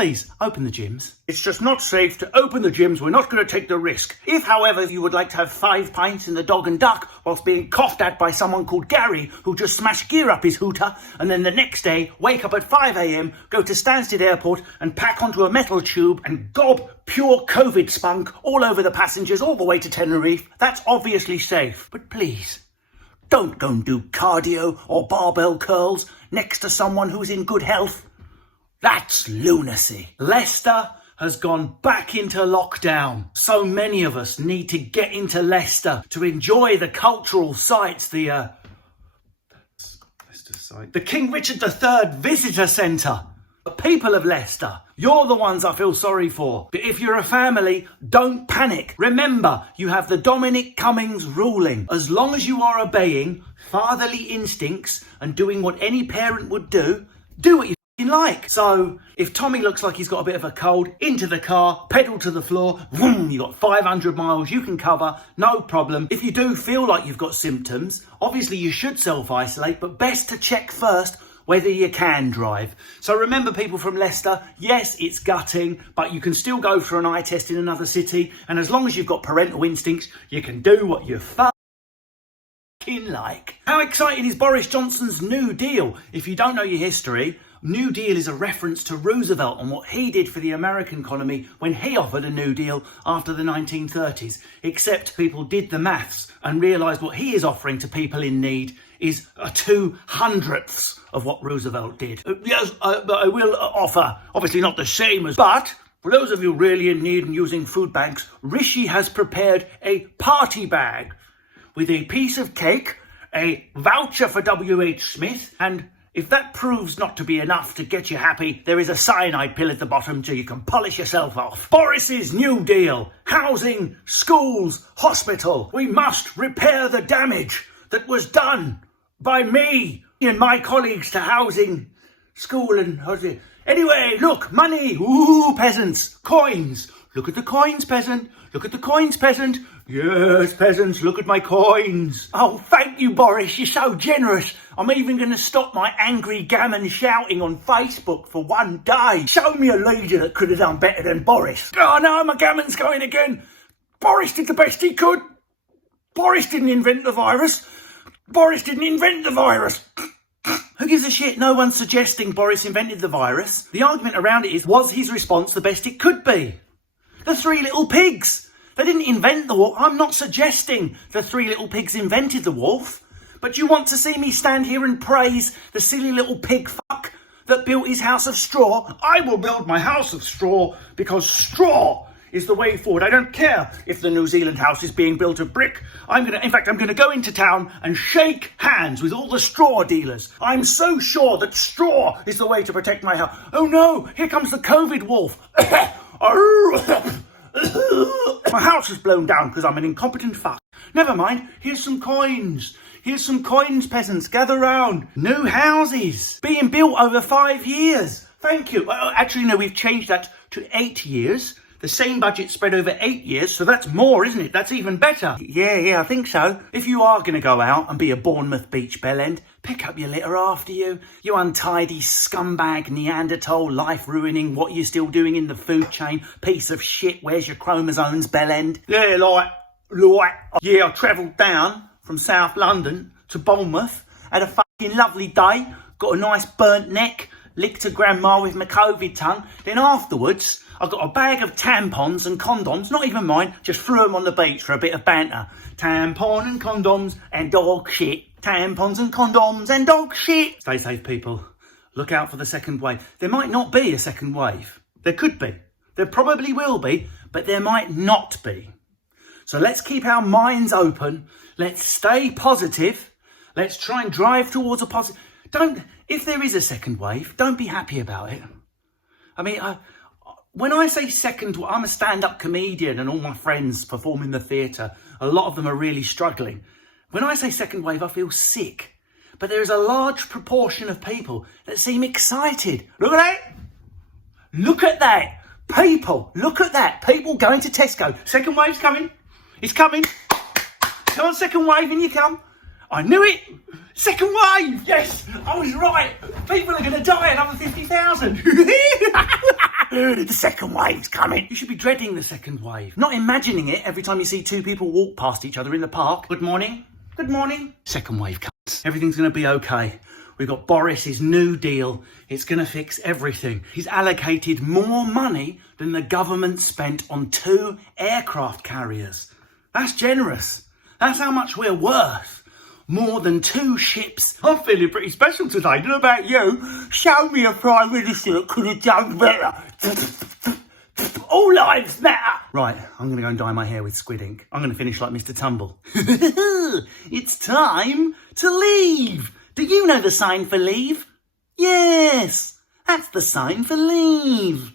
please, open the gyms. It's just not safe to open the gyms. We're not going to take the risk. If, however, you would like to have 5 pints in the Dog and Duck whilst being coughed at by someone called Gary who just smashed gear up his hooter, and then the next day wake up at 5 a.m, go to Stansted Airport and pack onto a metal tube and gob pure COVID spunk all over the passengers all the way to Tenerife, that's obviously safe. But please, don't go and do cardio or barbell curls next to someone who's in good health. That's lunacy. Leicester has gone back into lockdown. So many of us need to get into Leicester to enjoy the cultural sites, the King Richard III Visitor Centre. The people of Leicester, you're the ones I feel sorry for. But if you're a family, don't panic. Remember, you have the Dominic Cummings ruling. As long as you are obeying fatherly instincts and doing what any parent would do what you like. So if Tommy looks like he's got a bit of a cold, into the car, pedal to the floor, vroom, you got 500 miles you can cover, no problem. If you do feel like you've got symptoms, obviously you should self-isolate, but best to check first whether you can drive. So remember, people from Leicester, yes, it's gutting, but you can still go for an eye test in another city, and as long as you've got parental instincts, you can do what you like. How exciting is Boris Johnson's New Deal? If you don't know your history, New Deal is a reference to Roosevelt and what he did for the American economy when he offered a New Deal after the 1930s. Except people did the maths and realised what he is offering to people in need is a 2/100ths of what Roosevelt did. Yes, I will offer, obviously not the same as, but for those of you really in need and using food banks, Rishi has prepared a party bag with a piece of cake, a voucher for WH Smith, and if that proves not to be enough to get you happy, there is a cyanide pill at the bottom so you can polish yourself off. Boris's New Deal. Housing, schools, hospital. We must repair the damage that was done by me and my colleagues to housing, school and housing. Anyway, look, money. Ooh, peasants. Coins. Look at the coins, peasant. Look at the coins, peasant. Yes, peasants, look at my coins. Oh, thank you, Boris. You're so generous. I'm even going to stop my angry gammon shouting on Facebook for one day. Show me a leader that could have done better than Boris. Oh, no, my gammon's going again. Boris did the best he could. Boris didn't invent the virus. Boris didn't invent the virus. Who gives a shit? No one's suggesting Boris invented the virus. The argument around it is, was his response the best it could be? The 3 little pigs. They didn't invent the wolf. I'm not suggesting the 3 little pigs invented the wolf. But you want to see me stand here and praise the silly little pig fuck that built his house of straw? I will build my house of straw because straw is the way forward. I don't care if the New Zealand house is being built of brick. I'm going to go into town and shake hands with all the straw dealers. I'm so sure that straw is the way to protect my house. Oh no, here comes the COVID wolf. My house is blown down because I'm an incompetent fuck. Never mind, here's some coins. Here's some coins, peasants. Gather round. New houses being built over 5 years. Thank you. Well, actually, no, we've changed that to 8 years. The same budget spread over 8 years, so that's more, isn't it? That's even better. Yeah, I think so. If you are going to go out and be a Bournemouth beach bellend, pick up your litter after you. You untidy scumbag Neanderthal, life-ruining, what you're still doing in the food chain, piece of shit, where's your chromosomes, bellend? Yeah, yeah, I travelled down from South London to Bournemouth, had a fucking lovely day, got a nice burnt neck, licked a grandma with my COVID tongue, then afterwards I got a bag of tampons and condoms, not even mine, just threw them on the beach for a bit of banter. Tampon and condoms and dog shit. Tampons and condoms and dog shit. Stay safe, people. Look out for the second wave. There might not be a second wave. There could be. There probably will be, but there might not be. So let's keep our minds open. Let's stay positive. Let's try and drive towards a positive. If there is a second wave, don't be happy about it. I mean, when I say second, I'm a stand-up comedian and all my friends perform in the theatre. A lot of them are really struggling. When I say second wave, I feel sick. But there is a large proportion of people that seem excited. Look at that. Look at that. People, look at that. People going to Tesco. Second wave's coming. It's coming. Come on, second wave, in you come. I knew it. Second wave. Yes, I was right. People are going to die, another 50,000. The second wave's coming. You should be dreading the second wave, not imagining it every time you see two people walk past each other in the park. Good morning. Good morning. Second wave comes. Everything's going to be okay. We've got Boris's New Deal. It's going to fix everything. He's allocated more money than the government spent on 2 aircraft carriers. That's generous. That's how much we're worth. More than 2 ships. I'm feeling pretty special today. Don't know about you. Show me a Prime Minister that could have done better. All lives matter. Right, I'm going to go and dye my hair with squid ink. I'm going to finish like Mr. Tumble. It's time to leave. Do you know the sign for leave? Yes, that's the sign for leave.